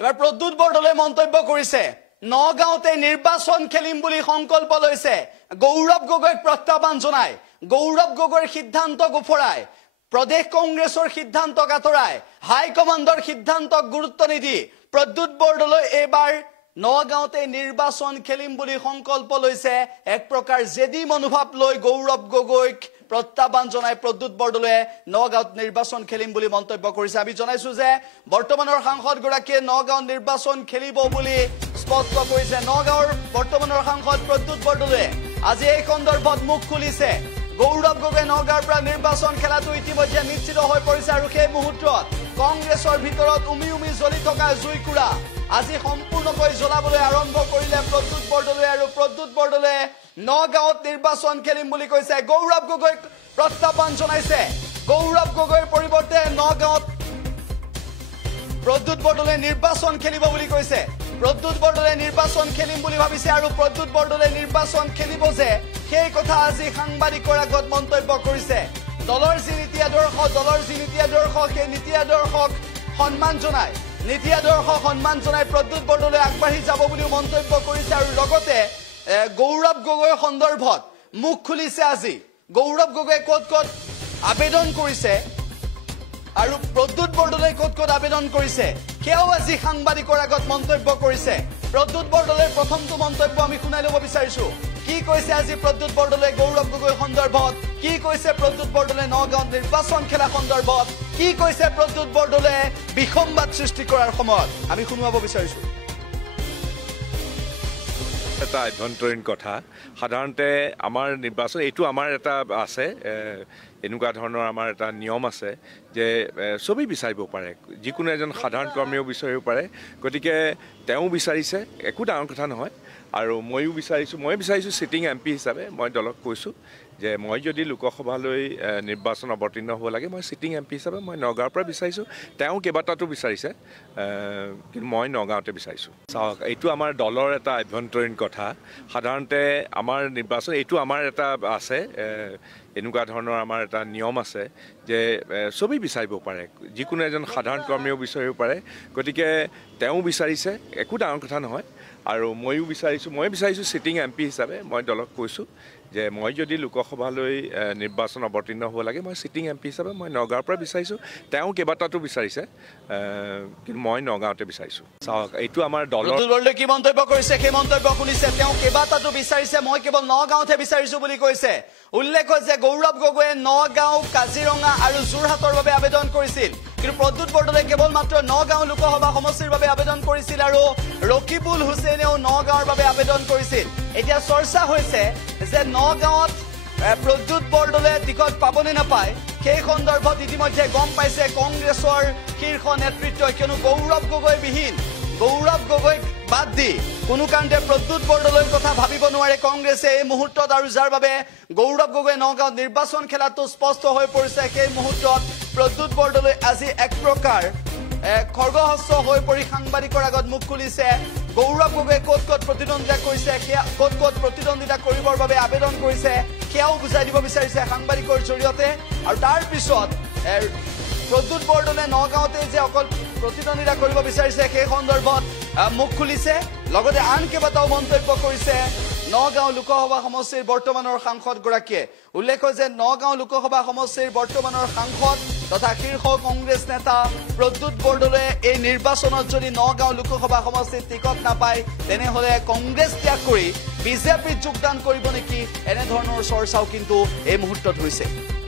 এবাৰ প্ৰদ্যুৎ বৰদলৈ মন্তব্য কৰিছে নগাঁওতে নিৰ্বাচন খেলিম বুলি সংকল্প লৈছে গৌৰৱ গগৈক প্ৰত্যাহ্বান জনায় গৌৰৱ গগৈৰ সিদ্ধান্ত গুফৰাই প্ৰদেশ কংগ্ৰেছৰ সিদ্ধান্তক আঁতৰাই হাই কমাণ্ডৰ সিদ্ধান্তক গুৰুত্ব নিদি প্ৰদ্যুৎ বৰদলৈ এবাৰ নগাঁওতে নিৰ্বাচন খেলিম বুলি সংকল্প লৈছে এক প্ৰকাৰ জেদি মনোভাৱ লৈ গৌৰৱ গগৈক প্ৰত্যাহ্বান জনায় প্ৰদ্যুৎ বৰদলৈয়ে নগাঁওত নিৰ্বাচন খেলিম বুলি মন্তব্য কৰিছে আমি জনাইছো যে বৰ্তমানৰ সাংসদ গৰাকীয়ে নগাঁও নিৰ্বাচন খেলিব বুলি স্পষ্ট কৰিছে নগাঁওৰ বৰ্তমানৰ সাংসদ প্ৰদ্যুৎ বৰদলৈয়ে আজি এই সন্দৰ্ভত মুখ খুলিছে গৌৰৱ গগৈ নগাঁৱৰ পৰা নিৰ্বাচন খেলাটো ইতিমধ্যে নিশ্চিত হৈ পৰিছে আৰু সেই মুহূৰ্তত কংগ্ৰেছৰ ভিতৰত উমি উমি জ্বলি থকা জুইকুৰা আজি সম্পূৰ্ণকৈ জ্বলাবলৈ আৰম্ভ কৰিলে প্ৰদ্যুৎ বৰদলৈ আৰু প্ৰদ্যুৎ বৰদলৈয়ে নগাঁৱত নিৰ্বাচন খেলিম বুলি কৈছে গৌৰৱ গগৈক প্ৰত্যাহ্বান জনাইছে গৌৰৱ গগৈৰ পৰিৱৰ্তে নগাঁৱত প্ৰদ্যুৎ বৰদলৈ নিৰ্বাচন খেলিব বুলি কৈছে প্ৰদ্যুৎ বৰদলৈ নিৰ্বাচন খেলিম বুলি ভাবিছে আৰু প্ৰদ্যুৎ বৰদলৈ নিৰ্বাচন খেলিব যে সেই কথা আজি সাংবাদিকৰ আগত মন্তব্য কৰিছে দলৰ যি নীতি আদৰ্শ সেই নীতি আদৰ্শক সন্মান জনায় প্ৰদ্যুৎ বৰদলৈ আগবাঢ়ি যাব বুলি মন্তব্য কৰিছে আৰু লগতে গৌৰৱ গগৈৰ সন্দৰ্ভত মুখ খুলিছে আজি গৌৰৱ গগৈয়ে ক'ত আবেদন কৰিছে আৰু প্ৰদ্যুৎ বৰদলৈ ক'ত আবেদন কৰিছে সেয়াও আজি সাংবাদিকৰ আগত মন্তব্য কৰিছে প্ৰদ্যুৎ বৰদলৈৰ প্ৰথমটো মন্তব্য আমি শুনাই ল'ব বিচাৰিছো কি কৈছে আজি প্ৰদ্যুৎ বৰদলৈ গৌৰৱ গগৈৰ সন্দৰ্ভত কি কৈছে প্ৰদ্যুৎ বৰদলৈ নগাঁও নিৰ্বাচন খেলা সন্দৰ্ভত কি কৈছে প্ৰদ্যুৎ বৰদলৈয়ে বিসম্বাদ সৃষ্টি কৰাৰ সময়ত আমি শুনাব বিচাৰিছো এটা আভ্যন্তৰীণ কথা সাধাৰণতে আমাৰ নিৰ্বাচন এইটো আমাৰ এটা আছে এনেকুৱা ধৰণৰ আমাৰ এটা নিয়ম আছে যে সবেই বিচাৰিব পাৰে যিকোনো এজন সাধাৰণ কৰ্মীও বিচাৰিব পাৰে গতিকে তেওঁ বিচাৰিছে একো ডাঙৰ কথা নহয় আৰু মই বিচাৰিছোঁ সিটিং এমপি হিচাপে মই দলক কৈছোঁ যে মই যদি লোকসভালৈ নিৰ্বাচন অৱতীৰ্ণ হ'ব লাগে মই সিটিং এমপি হিচাপে মই নগাঁৱৰ পৰা বিচাৰিছোঁ তেওঁ কেইবাটাতো বিচাৰিছে কিন্তু মই নগাঁৱতে বিচাৰিছোঁ চাওক এইটো আমাৰ দলৰ এটা আভ্যন্তৰীণ কথা সাধাৰণতে আমাৰ নিৰ্বাচন এইটো আমাৰ এটা আছে এনেকুৱা ধৰণৰ আমাৰ এটা নিয়ম আছে যে সবেই বিচাৰিব পাৰে যিকোনো এজন সাধাৰণ কৰ্মীও বিচাৰিব পাৰে গতিকে তেওঁ বিচাৰিছে একো ডাঙৰ কথা নহয় আৰু মই বিচাৰিছোঁ সিটিং এমপি হিচাপে মই দলক কৈছোঁ যে মই যদি লোকসভালৈ নিৰ্বাচন অৱতীৰ্ণ হ'ব লাগে মই সিটিং এমপি হিচাপে মই নগাঁৱৰ পৰা বিচাৰিছোঁ তেওঁ কেইবাটাতো বিচাৰিছে কিন্তু মই নগাঁৱতে বিচাৰিছোঁ চাওক এইটো আমাৰ দলৰ কি মন্তব্য কৰিছে সেই মন্তব্য শুনিছে তেওঁ কেইবাটাতো বিচাৰিছে মই কেৱল নগাঁৱতে বিচাৰিছোঁ বুলি কৈছে উল্লেখ হৈছে গৌৰৱ গগৈয়ে নগাঁও কাজিৰঙা আৰু যোৰহাটৰ বাবে আবেদন কৰিছিল কিন্তু প্ৰদ্যুৎ বৰদলৈ কেৱল মাত্ৰ নগাঁও লোকসভা সমষ্টিৰ বাবে আবেদন কৰিছিল আৰু ৰকিবুল হুছেইনেও নগাঁৱৰ বাবে আবেদন কৰিছিল এতিয়া চৰ্চা হৈছে যে নগাঁৱত প্ৰদ্যুৎ বৰদলৈ টিকট পাবনে নাপায় সেই সন্দৰ্ভত ইতিমধ্যে গম পাইছে কংগ্ৰেছৰ শীৰ্ষ নেতৃত্বই কিয়নো গৌৰৱ গগৈক বাদ দি কোনো কাৰণতে প্ৰদ্যুৎ বৰদলৈৰ কথা ভাবিব নোৱাৰে কংগ্ৰেছে এই মুহূৰ্তত আৰু যাৰ বাবে গৌৰৱ গগৈ নগাঁৱত নিৰ্বাচন খেলাটো স্পষ্ট হৈ পৰিছে সেই মুহূৰ্তত প্ৰদ্যুৎ বৰদলৈ আজি এক প্ৰকাৰ খৰ্গহস্ত হৈ পৰি সাংবাদিকৰ আগত মুখ খুলিছে গৌৰৱ গগৈয়ে ক'ত প্ৰতিদ্বন্দ্বিতা কৰিছে সেয়া ক'ত প্ৰতিদ্বন্দ্বিতা কৰিবৰ বাবে আবেদন কৰিছে সেয়াও বুজাই দিব বিচাৰিছে সাংবাদিকৰ জৰিয়তে আৰু তাৰ পিছত প্ৰদ্যুৎ বৰদলৈ নগাঁৱতে যে অকল প্ৰতিদ্বন্দ্বিতা কৰিব বিচাৰিছে সেই সন্দৰ্ভত মুখ খুলিছে লগতে আন কেইবাটাও মন্তব্য কৰিছে নগাঁও লোকসভা সমষ্টিৰ বৰ্তমানৰ সাংসদ গৰাকীয়ে উল্লেখ হৈছে নগাঁও লোকসভা সমষ্টিৰ বৰ্তমানৰ সাংসদ তথা শীৰ্ষ কংগ্ৰেছ নেতা প্ৰদ্যুৎ বৰদলৈয়ে এই নিৰ্বাচনত যদি নগাঁও লোকসভা সমষ্টিত টিকট নাপায় তেনেহ'লে কংগ্ৰেছ ত্যাগ কৰি বিজেপিত যোগদান কৰিব নেকি এনেধৰণৰ চৰ্চাও কিন্তু এই মুহূৰ্তত হৈছে